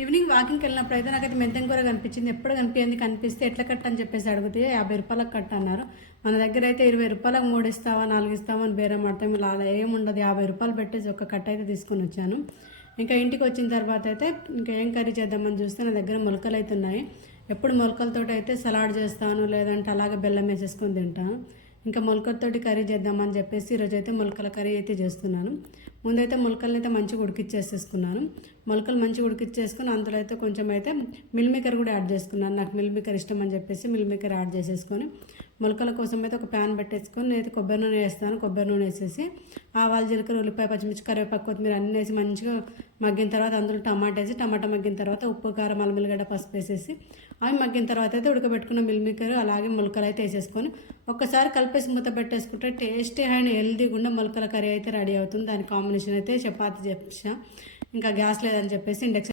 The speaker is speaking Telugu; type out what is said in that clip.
ఈవినింగ్ వాకింగ్కి వెళ్ళినప్పుడు అయితే నాకైతే మెంతం కూర కనిపించింది. ఎప్పుడు కనిపిస్తే ఎట్లా కట్ట అని చెప్పేసి అడిగితే 50 రూపాయలకు కట్ట అన్నారు. మన దగ్గర అయితే 20 రూపాయలకు 3 ఇస్తావా 4 ఇస్తావా అని బేరం ఆడతాం. ఇలా అలా ఏముండదు, 50 రూపాయలు పెట్టేసి ఒక కట్ట అయితే తీసుకొని వచ్చాను. ఇంకా ఇంటికి వచ్చిన తర్వాత అయితే ఇంకా ఏం కర్రీ చేద్దామని చూస్తే నా దగ్గర మొలకలు అయితే ఉన్నాయి. ఎప్పుడు మొలకలతో అయితే సలాడ్ చేస్తాను, లేదంటే అలాగే బెల్లం వేసేసుకొని తింటాను. ఇంకా మొలకలతోటి కర్రీ చేద్దామని చెప్పేసి ఈరోజు అయితే మొలకల కర్రీ అయితే చేస్తున్నాను. ముందైతే మొలకల్ని అయితే మంచిగా ఉడికిచ్చేసేసుకున్నాను. మొలకలు మంచిగా ఉడికిచ్చేసుకుని అందులో అయితే కొంచెం అయితే మిల్ మేకర్ కూడా యాడ్ చేసుకున్నాను. నాకు మిల్ మేకర్ ఇష్టం అని చెప్పేసి మిల్ మేకర్ యాడ్ చేసేసుకొని మొలకల కోసం అయితే ఒక ప్యాన్ పెట్టేసుకొని నేనైతే కొబ్బరి నూనె వేస్తాను. కొబ్బరి నూనె వేసేసి ఆవాలు, జీలకర్ర, ఉల్లిపాయ, పచ్చిమిర్చి, కరివేపాకు, కొత్తిమీర అన్నీ వేసి మంచిగా మగ్గిన తర్వాత అందులో టమాటా వేసి టమాటా మగ్గిన తర్వాత ఉప్పు, కారం, అల్లం వెల్లిగడ్డ, పసుపు వేసేసి అవి మగ్గిన తర్వాత అయితే ఉడకబెట్టుకున్న మిల్ మేకర్ అలాగే మొలకలు అయితే వేసేసుకొని ఒక్కసారి కలిపేసి మూత పెట్టేసుకుంటే టేస్టీ అండ్ హెల్దీ గుండా మొలకల కర్రీ అయితే రెడీ అవుతుంది. దాని కాంబినేషన్ అయితే చపాతీ చేసా. ఇంకా గ్యాస్ లేదని చెప్పేసి ఇండక్షన్